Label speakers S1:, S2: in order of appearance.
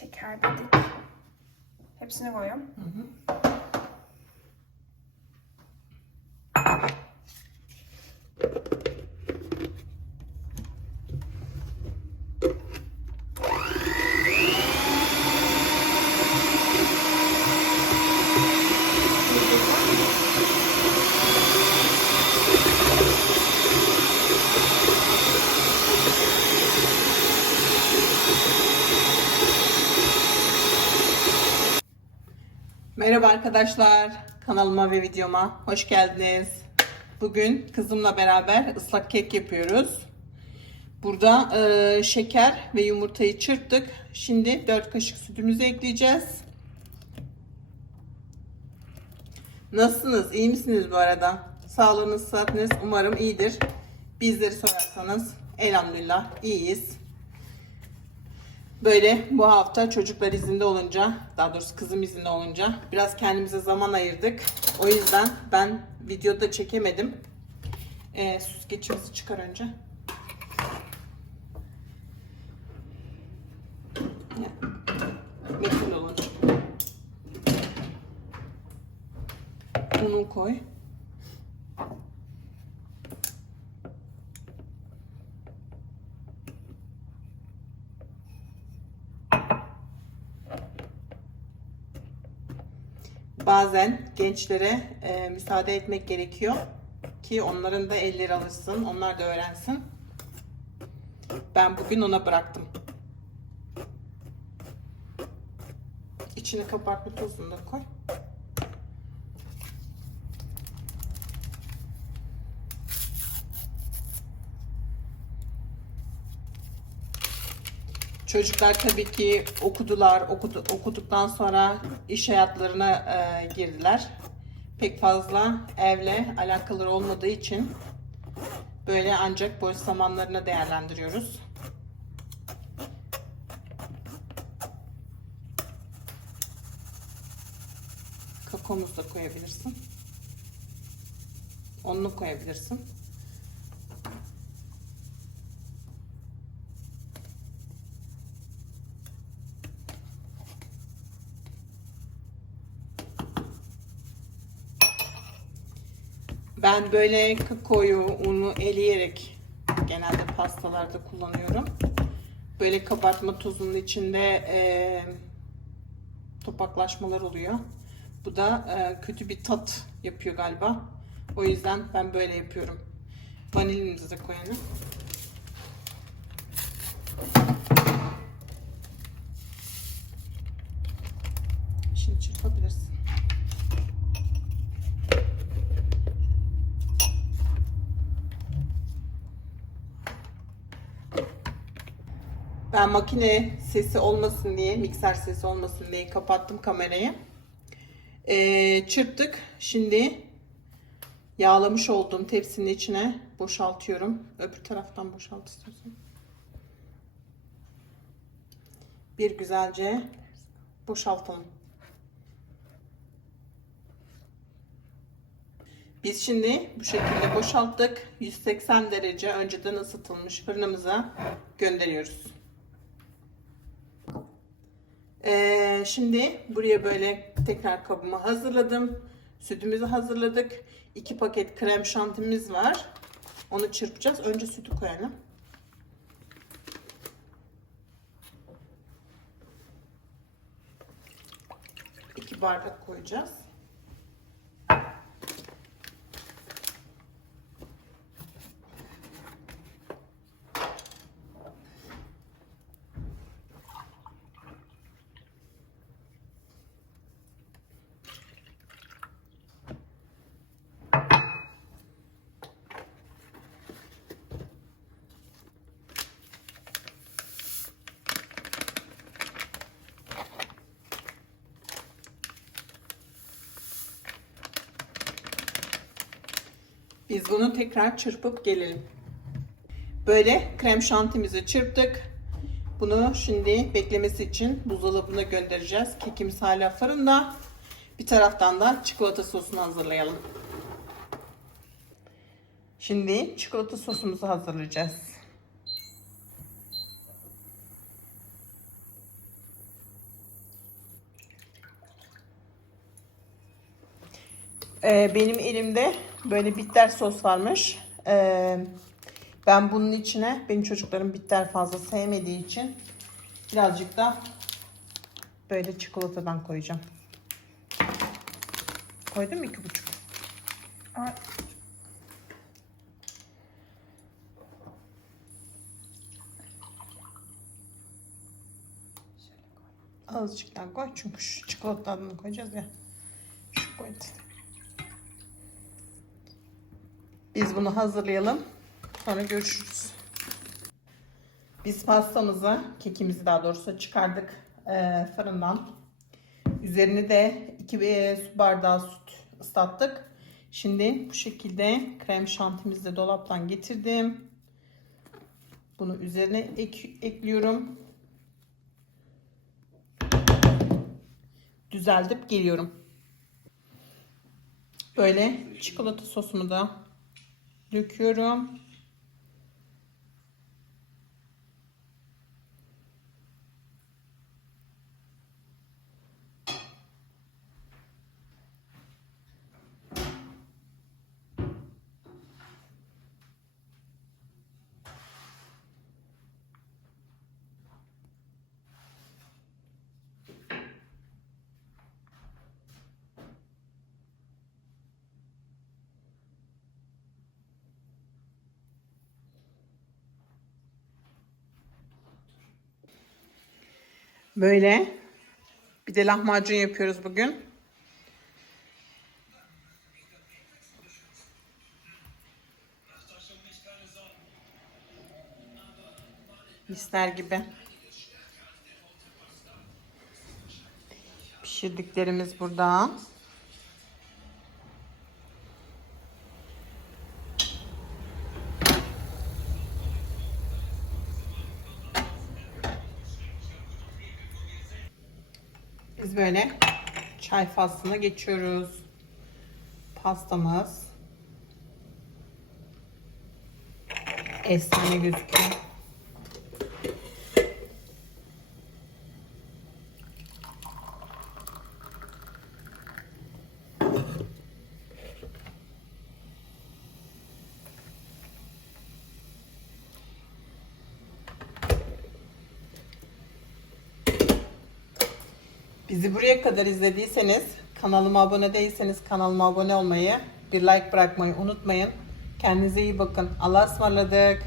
S1: Şeker dedik. Hepsini koyuyorum.
S2: Merhaba arkadaşlar, kanalıma ve videoma hoş geldiniz. Bugün kızımla beraber ıslak kek yapıyoruz. Burada e, şeker ve yumurtayı çırptık. Şimdi 4 kaşık sütümüzü ekleyeceğiz. Nasılsınız? İyi misiniz bu arada? Sağlığınız, sıhhatiniz umarım iyidir. Bizleri sorarsanız elhamdülillah iyiyiz. Böyle bu hafta çocuklar izinde olunca, daha doğrusu kızım izinde olunca biraz kendimize zaman ayırdık. O yüzden ben videoda çekemedim. Ee, süzgeçimizi çıkar önce. Metin olun. Unu koy. Bazen gençlere e, müsaade etmek gerekiyor ki onların da elleri alışsın, onlar da öğrensin. Ben bugün ona bıraktım. İçine kabartma tozunu da koy. Çocuklar tabii ki okudular, okudu, okuduktan sonra iş hayatlarına e, girdiler. Pek fazla evle alakaları olmadığı için böyle ancak boş zamanlarını değerlendiriyoruz. Kakaomuzu da koyabilirsin. Onu koyabilirsin. Ben böyle kakaoyu, unu eleyerek genelde pastalarda kullanıyorum. Böyle kabartma tozunun içinde e, topaklaşmalar oluyor. Bu da e, kötü bir tat yapıyor galiba. O yüzden ben böyle yapıyorum. Vanilimizi de koyalım. Şimdi çırpabilirsin. Ben makine sesi olmasın diye, mikser sesi olmasın diye kapattım kamerayı. Ee, çırptık. Şimdi yağlamış olduğum tepsinin içine boşaltıyorum. Öbür taraftan boşalt istiyorsan. Bir güzelce boşaltalım. Biz şimdi bu şekilde boşalttık. 180 derece önceden ısıtılmış fırınımıza gönderiyoruz. Ee, şimdi buraya böyle tekrar kabımı hazırladım. Sütümüzü hazırladık. 2 paket krem şantimiz var. Onu çırpacağız. Önce sütü koyalım. Bardak koyacağız. Biz bunu tekrar çırpıp gelelim. Böyle krem şantimizi çırptık. Bunu şimdi beklemesi için buzdolabına göndereceğiz. Kekimiz hala fırında. Bir taraftan da çikolata sosunu hazırlayalım. Şimdi çikolata sosumuzu hazırlayacağız. Ee, benim elimde böyle bitter sos varmış. Ee, ben bunun içine, benim çocuklarım bitter fazla sevmediği için birazcık da böyle çikolatadan koyacağım. Koydum mu iki buçuk? Azıcık daha koy çünkü şu çikolatadan koyacağız ya. Şu koydu. Biz bunu hazırlayalım. Sonra görüşürüz. Biz pastamızı, kekimizi daha doğrusu çıkardık eee, fırından. Üzerine de 2 su bardağı süt ıslattık. Şimdi bu şekilde krem şantimizi de dolaptan getirdim. Bunu üzerine ek- ekliyorum. düzeltip geliyorum. Böyle çikolata sosumu da döküyorum. Böyle bir de lahmacun yapıyoruz bugün. Misler gibi. Pişirdiklerimiz burada. Biz böyle çay faslına geçiyoruz. Pastamız efsane gözüküyor. Bizi buraya kadar izlediyseniz, kanalıma abone değilseniz kanalıma abone olmayı, bir like bırakmayı unutmayın. Kendinize iyi bakın. Allah'a ısmarladık.